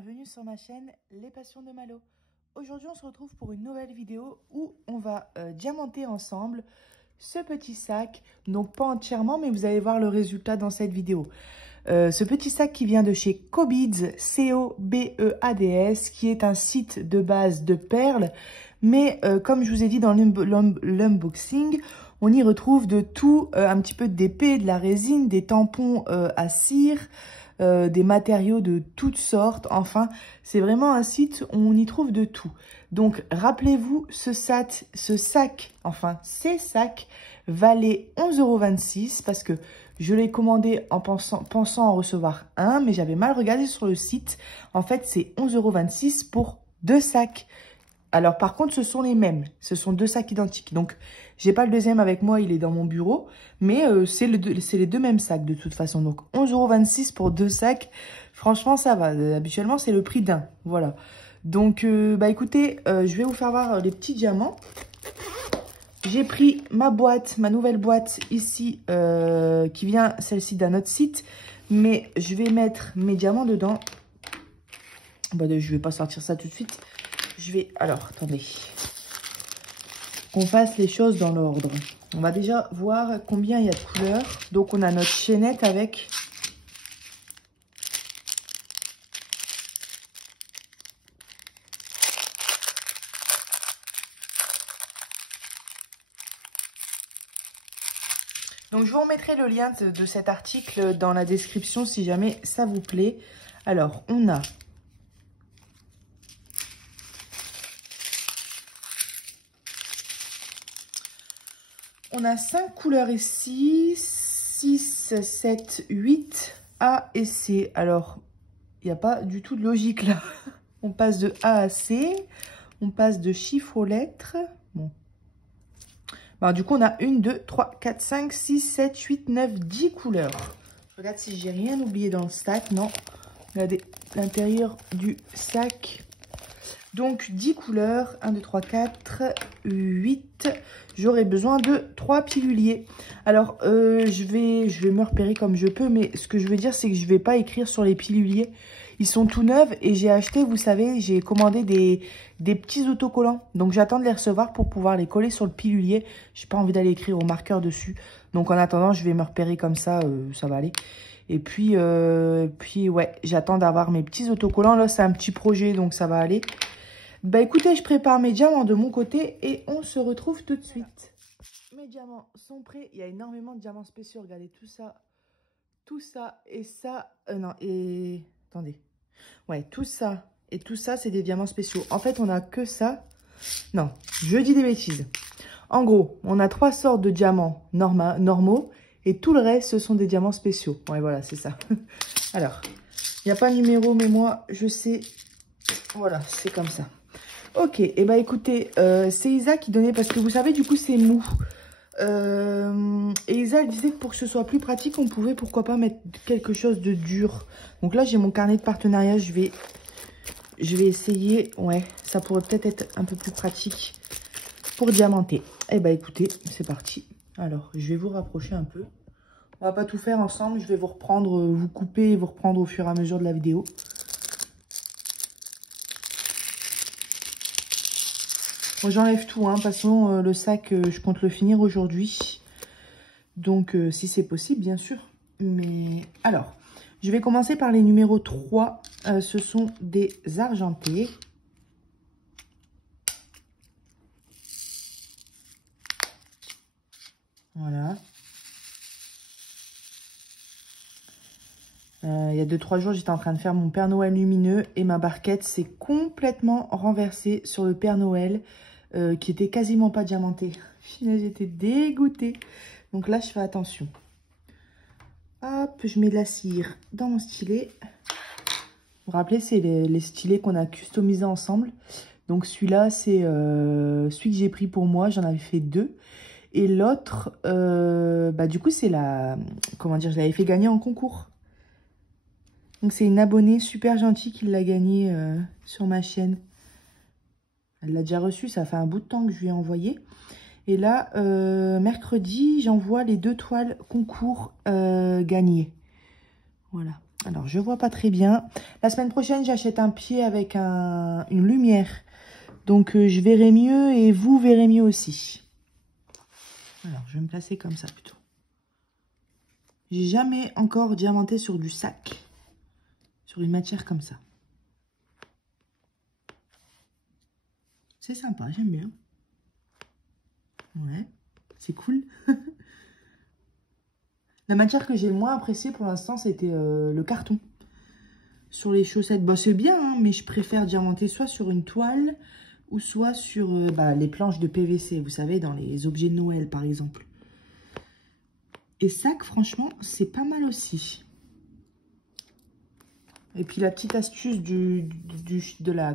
bienvenue sur ma chaîne Les Passions de Malo. Aujourd'hui on se retrouve pour une nouvelle vidéo où on va diamanter ensemble ce petit sac. Donc pas entièrement, mais vous allez voir le résultat dans cette vidéo. Ce petit sac qui vient de chez Cobeads, C-O-B-E-A-D-S, qui est un site de base de perles. Mais comme je vous ai dit dans l'unboxing, on y retrouve de tout, un petit peu d'épée, de la résine, des tampons à cire, des matériaux de toutes sortes. Enfin, c'est vraiment un site où on y trouve de tout. Donc, rappelez-vous, ces sacs valaient 11,26 € parce que je l'ai commandé en pensant en recevoir un, mais j'avais mal regardé sur le site. En fait, c'est 11,26 € pour 2 sacs. Alors, par contre, ce sont les mêmes. Ce sont 2 sacs identiques. Donc, j'ai pas le deuxième avec moi, il est dans mon bureau. Mais c'est les deux mêmes sacs de toute façon. Donc, 11,26 € pour 2 sacs. Franchement, ça va. Habituellement, c'est le prix d'un. Voilà. Donc, écoutez, je vais vous faire voir les petits diamants. J'ai pris ma boîte, ma nouvelle boîte ici, qui vient, celle-ci, d'un autre site. Mais je vais mettre mes diamants dedans. Je vais pas sortir ça tout de suite. Alors, attendez, qu'on fasse les choses dans l'ordre. On va déjà voir combien il y a de couleurs. Donc, on a notre chaînette avec. Donc, je vous remettrai le lien de cet article dans la description si jamais ça vous plaît. Alors, on a On a 5 couleurs ici, 6, 7, 8, A et C. Alors, il n'y a pas du tout de logique là. On passe de A à C, on passe de chiffres aux lettres. Bon. Du coup, on a 1, 2, 3, 4, 5, 6, 7, 8, 9, 10 couleurs. Je regarde si j'ai rien oublié dans le sac. Non, regardez l'intérieur du sac. Donc, 10 couleurs, 1, 2, 3, 4, 8. J'aurai besoin de 3 piluliers. Alors, je vais me repérer comme je peux, mais ce que je veux dire, c'est que je ne vais pas écrire sur les piluliers. Ils sont tout neufs et j'ai acheté, vous savez, j'ai commandé des petits autocollants. Donc, j'attends de les recevoir pour pouvoir les coller sur le pilulier. Je n'ai pas envie d'aller écrire au marqueur dessus. Donc, en attendant, je vais me repérer comme ça, ça va aller. Et puis ouais, j'attends d'avoir mes petits autocollants. Là, c'est un petit projet, donc ça va aller. Écoutez, je prépare mes diamants de mon côté et on se retrouve tout de suite. Mes diamants sont prêts. Il y a énormément de diamants spéciaux. Regardez tout ça et ça. Non, et attendez. Ouais, tout ça et tout ça, c'est des diamants spéciaux. En fait, on a que ça. Non, je dis des bêtises. En gros, on a 3 sortes de diamants normaux et tout le reste, ce sont des diamants spéciaux. Ouais, voilà, c'est ça. Alors, il n'y a pas de numéro, mais moi, je sais. Voilà, c'est comme ça. Ok, et écoutez, c'est Isa qui donnait, parce que vous savez, du coup, c'est mou. Et Isa, elle disait que pour que ce soit plus pratique, on pouvait, pourquoi pas, mettre quelque chose de dur. Donc là, j'ai mon carnet de partenariat, je vais essayer. Ouais, ça pourrait peut-être être un peu plus pratique pour diamanter. Écoutez, c'est parti. Alors, je vais vous rapprocher un peu. On va pas tout faire ensemble, je vais vous reprendre, vous couper et vous reprendre au fur et à mesure de la vidéo. Bon, j'enlève tout, hein. De toute façon, le sac, je compte le finir aujourd'hui. Donc, si c'est possible, bien sûr. Mais, alors, je vais commencer par les numéros 3. Ce sont des argentés. Voilà. Il y a 2-3 jours, j'étais en train de faire mon Père Noël lumineux et ma barquette s'est complètement renversée sur le Père Noël qui était quasiment pas diamanté. J'étais dégoûtée. Donc là, je fais attention. Hop, je mets de la cire dans mon stylet. Vous vous rappelez, c'est les stylets qu'on a customisés ensemble. Donc celui-là, c'est celui que j'ai pris pour moi. J'en avais fait 2. Et l'autre, du coup, c'est comment dire, je l'avais fait gagner en concours. Donc, c'est une abonnée super gentille qui l'a gagné sur ma chaîne. Elle l'a déjà reçu, ça fait un bout de temps que je lui ai envoyé. Et là, mercredi, j'envoie les 2 toiles concours gagnées. Voilà. Alors, je vois pas très bien. La semaine prochaine, j'achète un pied avec une lumière. Donc, je verrai mieux et vous verrez mieux aussi. Alors, je vais me placer comme ça plutôt. J'ai jamais encore diamanté sur du sac. Sur une matière comme ça. C'est sympa, j'aime bien. Ouais, c'est cool. La matière que j'ai le moins appréciée pour l'instant, c'était le carton. Sur les chaussettes, bah, c'est bien, hein, mais je préfère diamanter soit sur une toile ou soit sur les planches de PVC, vous savez, dans les objets de Noël, par exemple. Et sac, franchement, c'est pas mal aussi. Et puis la petite astuce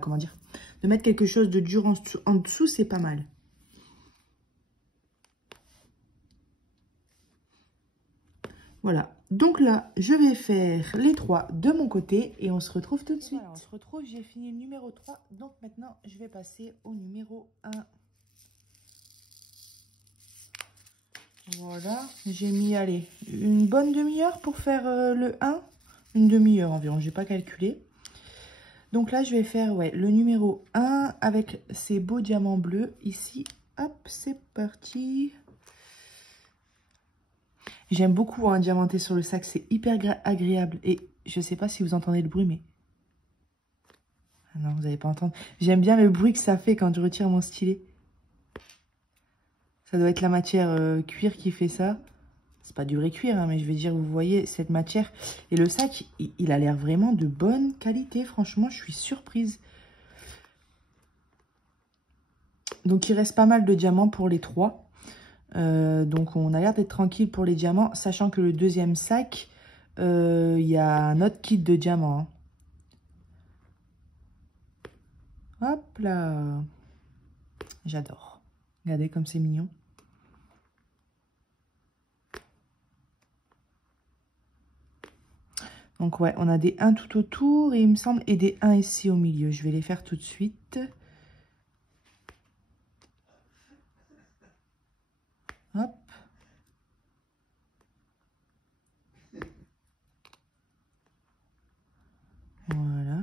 comment dire, de mettre quelque chose de dur en dessous, c'est pas mal. Voilà, donc là, je vais faire les 3 de mon côté et on se retrouve tout de suite. Voilà, on se retrouve, j'ai fini le numéro 3, donc maintenant, je vais passer au numéro 1. Voilà, j'ai mis, allez, une bonne demi-heure pour faire le 1. Une demi-heure environ, je n'ai pas calculé. Donc là, je vais faire le numéro 1 avec ces beaux diamants bleus ici. Hop, c'est parti. J'aime beaucoup diamanter sur le sac, c'est hyper agréable. Et je ne sais pas si vous entendez le bruit, mais... Ah non, vous n'allez pas entendre. J'aime bien le bruit que ça fait quand je retire mon stylet. Ça doit être la matière cuir qui fait ça. C'est pas du vrai cuir, hein, mais je vais dire, vous voyez cette matière. Et le sac, il a l'air vraiment de bonne qualité. Franchement, je suis surprise. Donc, il reste pas mal de diamants pour les 3. Donc on a l'air d'être tranquille pour les diamants, sachant que le deuxième sac, il y a un autre kit de diamants. Hein. Hop là, j'adore. Regardez comme c'est mignon. Donc ouais, on a des 1 tout autour et il me semble, et des 1 ici au milieu. Je vais les faire tout de suite. Hop. Voilà.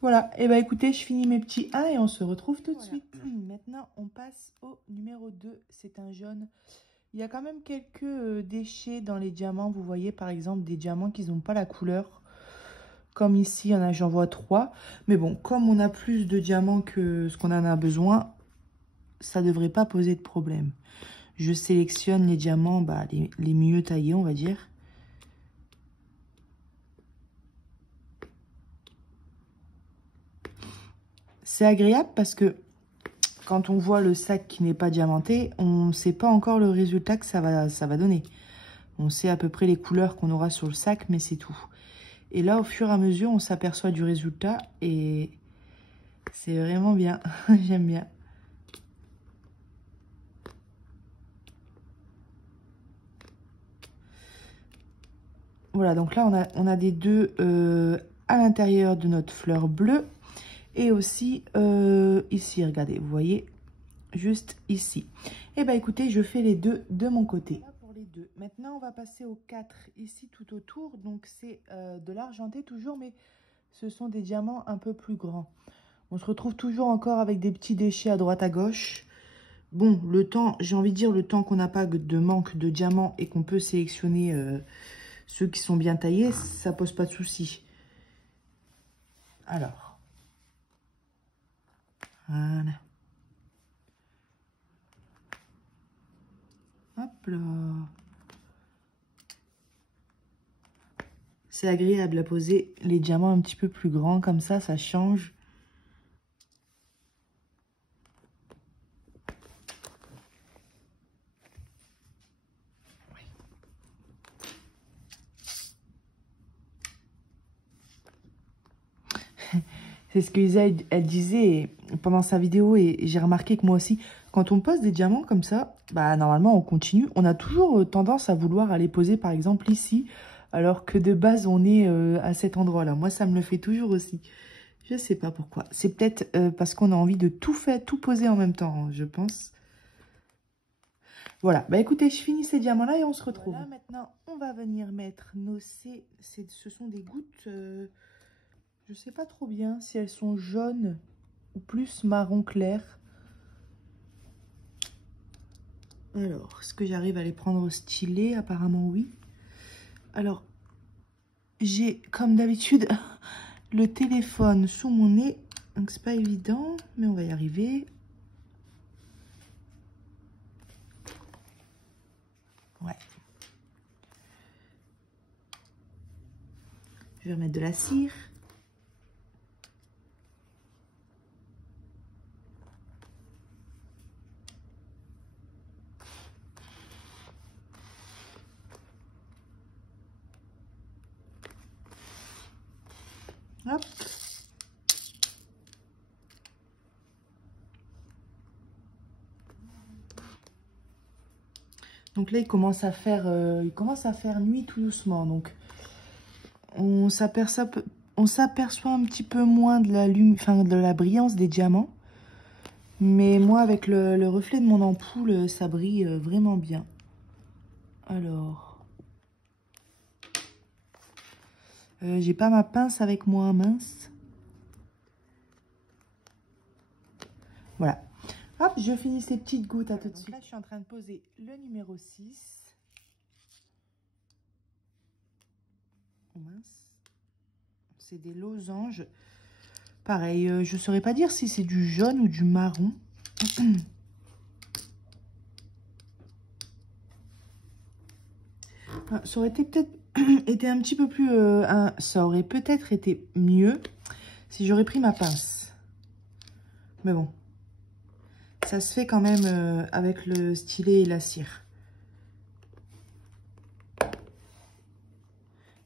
Voilà, et bah écoutez, je finis mes petits 1 et on se retrouve tout de suite. Maintenant, on passe au numéro 2, c'est un jaune. Il y a quand même quelques déchets dans les diamants, vous voyez par exemple des diamants qui n'ont pas la couleur. Comme ici, j'en vois 3. Mais bon, comme on a plus de diamants que ce qu'on en a besoin, ça ne devrait pas poser de problème. Je sélectionne les diamants, les mieux taillés, on va dire. C'est agréable parce que quand on voit le sac qui n'est pas diamanté, on ne sait pas encore le résultat que ça va donner. On sait à peu près les couleurs qu'on aura sur le sac, mais c'est tout. Et là, au fur et à mesure, on s'aperçoit du résultat et c'est vraiment bien. J'aime bien. Voilà, donc là, on a des 2 à l'intérieur de notre fleur bleue. Et aussi ici, regardez, vous voyez, juste ici. Et bah écoutez, je fais les 2 de mon côté. Voilà pour les 2. Maintenant, on va passer aux 4 ici tout autour. Donc c'est de l'argenté toujours, mais ce sont des diamants un peu plus grands. On se retrouve toujours encore avec des petits déchets à droite à gauche. Bon, le temps, j'ai envie de dire, le temps qu'on n'a pas de manque de diamants et qu'on peut sélectionner ceux qui sont bien taillés, ça pose pas de souci. Alors, voilà. Hop là. C'est agréable à poser les diamants un petit peu plus grands, comme ça change. C'est ce que Isa, elle disait pendant sa vidéo et j'ai remarqué que moi aussi, quand on pose des diamants comme ça, normalement on continue. On a toujours tendance à vouloir aller poser par exemple ici, alors que de base on est à cet endroit-là. Moi ça me le fait toujours aussi. Je sais pas pourquoi. C'est peut-être parce qu'on a envie de tout poser en même temps, hein, je pense. Voilà, bah écoutez, je finis ces diamants-là et on se retrouve. Voilà, maintenant, on va venir mettre nos ce sont des gouttes, je sais pas trop bien si elles sont jaunes ou plus marron clair. Alors, est-ce que j'arrive à les prendre au stylet? Apparemment, oui. Alors, j'ai, comme d'habitude, le téléphone sous mon nez. Donc, c'est pas évident, mais on va y arriver. Ouais. Je vais remettre de la cire. Hop. Donc là, il commence à faire nuit tout doucement. Donc, on s'aperçoit un petit peu moins de de la brillance des diamants. Mais moi, avec le reflet de mon ampoule, ça brille vraiment bien. Alors, j'ai pas ma pince avec moi, mince. Voilà. Hop, je finis ces petites gouttes à tout de suite. Là, je suis en train de poser le numéro 6. Oh mince. C'est des losanges. Pareil, je ne saurais pas dire si c'est du jaune ou du marron. Ça aurait été peut-être été un petit peu plus... ça aurait peut-être été mieux si j'aurais pris ma pince. Mais bon. Ça se fait quand même avec le stylet et la cire.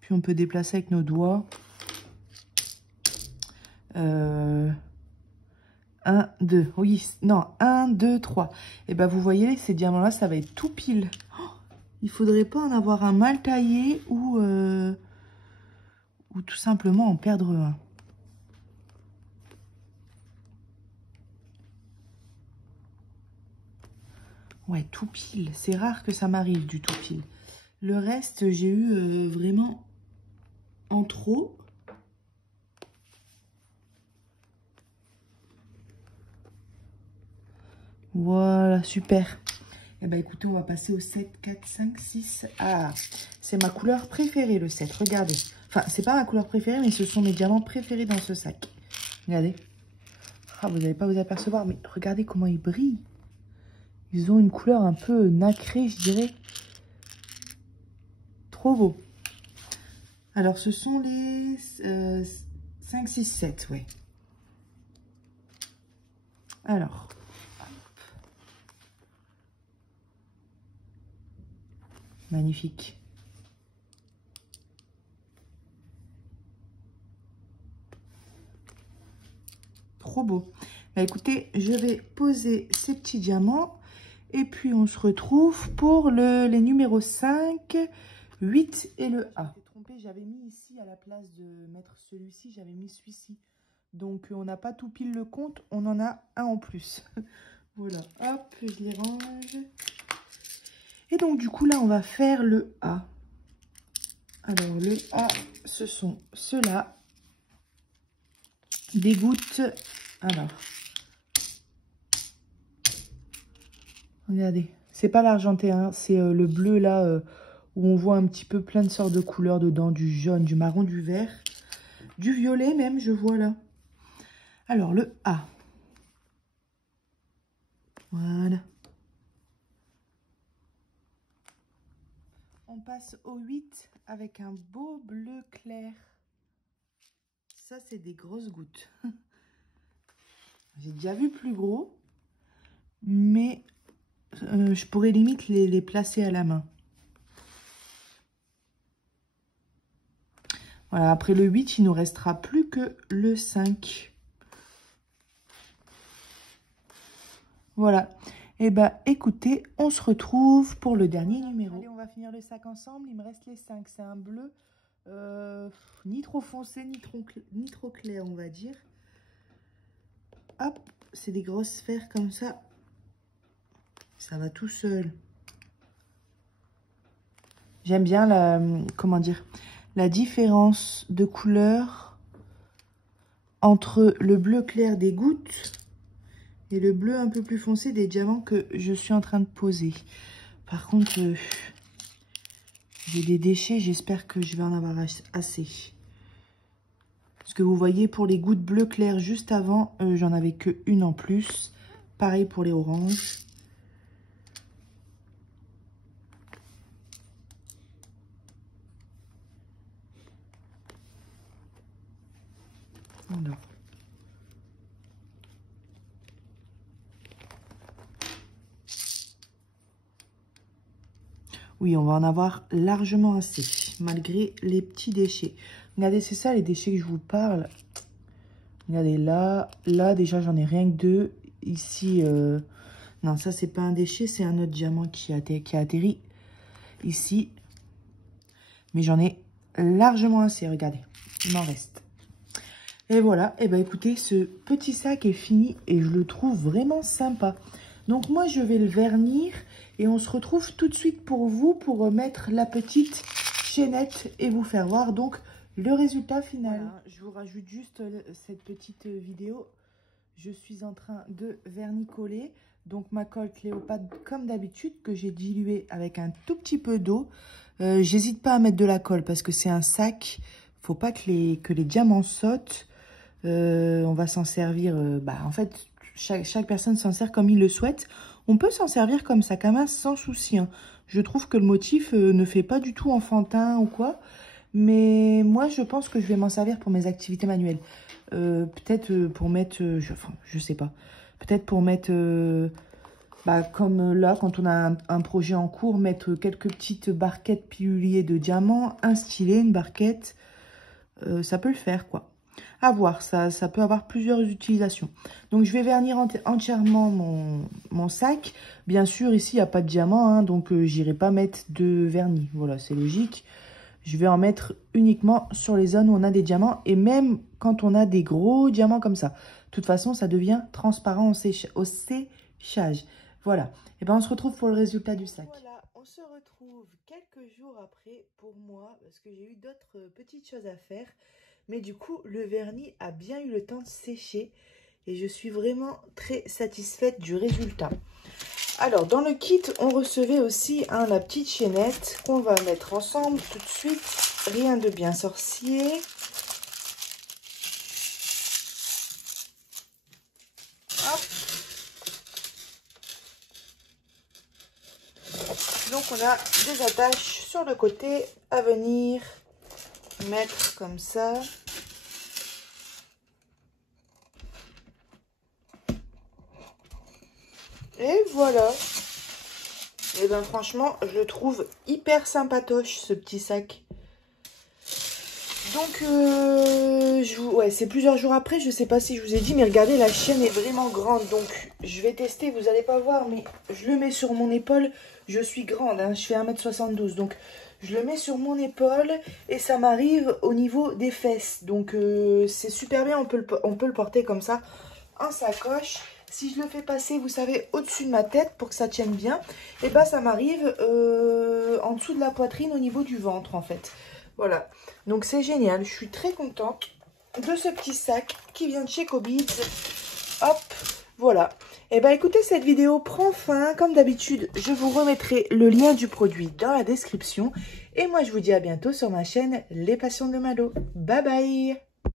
Puis on peut déplacer avec nos doigts. 1, 2. Oui, non, 1, 2, 3. Et ben vous voyez, ces diamants-là, ça va être tout pile. Oh, il faudrait pas en avoir un mal taillé ou tout simplement en perdre un. Ouais, tout pile. C'est rare que ça m'arrive du tout pile. Le reste, j'ai eu vraiment en trop. Voilà, super. Eh ben écoutez, on va passer au 7, 4, 5, 6. Ah, c'est ma couleur préférée, le 7. Regardez. Enfin, c'est pas ma couleur préférée, mais ce sont mes diamants préférés dans ce sac. Regardez. Ah, vous n'allez pas vous apercevoir, mais regardez comment ils brillent. Ils ont une couleur un peu nacrée, je dirais. Trop beau. Alors, ce sont les 5, 6, 7, ouais. Alors. Hop. Magnifique. Trop beau. Bah, écoutez, je vais poser ces petits diamants. Et puis, on se retrouve pour les numéros 5, 8 et le A. Je me suis trompée, j'avais mis ici, à la place de mettre celui-ci, j'avais mis celui-ci. Donc, on n'a pas tout pile le compte, on en a un en plus. Voilà, hop, je les range. Et donc, du coup, là, on va faire le A. Alors, le A, ce sont ceux-là. Des gouttes. Alors, regardez. C'est pas l'argenté, hein, c'est le bleu, là, où on voit un petit peu plein de sortes de couleurs dedans. Du jaune, du marron, du vert. Du violet même, je vois là. Alors, le A. Voilà. On passe au 8 avec un beau bleu clair. Ça, c'est des grosses gouttes. J'ai déjà vu plus gros, mais je pourrais limite les placer à la main. Voilà, après le 8, il ne nous restera plus que le 5. Voilà. Et bah écoutez, on se retrouve pour le dernier numéro. Allez, on va finir le sac ensemble. Il me reste les 5. C'est un bleu ni trop foncé, ni trop clair, on va dire. Hop, c'est des grosses sphères comme ça. Ça va tout seul. J'aime bien la, comment dire, la différence de couleur entre le bleu clair des gouttes et le bleu un peu plus foncé des diamants que je suis en train de poser. Par contre, j'ai des déchets, j'espère que je vais en avoir assez. Parce que vous voyez, pour les gouttes bleu clair juste avant, j'en avais que une en plus. Pareil pour les oranges. Alors. Oui, on va en avoir largement assez, malgré les petits déchets. Regardez, c'est ça les déchets que je vous parle. Regardez, là déjà, j'en ai rien que 2. Ici, non, ça, c'est pas un déchet, c'est un autre diamant qui a atterri ici. Mais j'en ai largement assez, regardez, il m'en reste. Et voilà, et ben écoutez, ce petit sac est fini et je le trouve vraiment sympa. Donc moi, je vais le vernir et on se retrouve tout de suite pour vous pour mettre la petite chaînette et vous faire voir donc le résultat final. Voilà, je vous rajoute juste cette petite vidéo. Je suis en train de vernicoller donc ma colle Cléopâtre comme d'habitude que j'ai diluée avec un tout petit peu d'eau. J'hésite pas à mettre de la colle parce que c'est un sac. Faut pas que les diamants sautent. On va s'en servir, en fait, chaque personne s'en sert comme il le souhaite. On peut s'en servir comme ça, quand même, sans souci. Hein. Je trouve que le motif ne fait pas du tout enfantin ou quoi. Mais moi, je pense que je vais m'en servir pour mes activités manuelles. Peut-être pour mettre, je sais pas. Peut-être pour mettre, comme là, quand on a un projet en cours, mettre quelques petites barquettes piluliers de diamants, un stylet, une barquette. Ça peut le faire, quoi. À voir, ça peut avoir plusieurs utilisations. Donc, je vais vernir entièrement mon sac. Bien sûr, ici, il n'y a pas de diamant, hein, donc j'irai pas mettre de vernis. Voilà, c'est logique. Je vais en mettre uniquement sur les zones où on a des diamants et même quand on a des gros diamants comme ça. De toute façon, ça devient transparent au séchage. Voilà. Et ben, on se retrouve pour le résultat du sac. Voilà, on se retrouve quelques jours après pour moi parce que j'ai eu d'autres petites choses à faire. Mais du coup, le vernis a bien eu le temps de sécher et je suis vraiment très satisfaite du résultat. Alors, dans le kit, on recevait aussi la petite chaînette qu'on va mettre ensemble tout de suite. Rien de bien sorcier. Hop. Donc, on a des attaches sur le côté à venir mettre comme ça. Et voilà. Et ben franchement, je le trouve hyper sympatoche ce petit sac. Donc, ouais, c'est plusieurs jours après. Je sais pas si je vous ai dit, mais regardez, la chaîne est vraiment grande. Donc, je vais tester. Vous allez pas voir, mais je le mets sur mon épaule. Je suis grande, hein, je fais 1m72. Donc, je le mets sur mon épaule et ça m'arrive au niveau des fesses. Donc, c'est super bien. On peut le porter comme ça en sacoche. Si je le fais passer, vous savez, au-dessus de ma tête pour que ça tienne bien, et ben ça m'arrive en dessous de la poitrine au niveau du ventre en fait. Voilà, donc c'est génial. Je suis très contente de ce petit sac qui vient de chez Cobeads. Hop, voilà. Et ben écoutez, cette vidéo prend fin. Comme d'habitude, je vous remettrai le lien du produit dans la description. Et moi, je vous dis à bientôt sur ma chaîne Les Passions de Malo. Bye bye.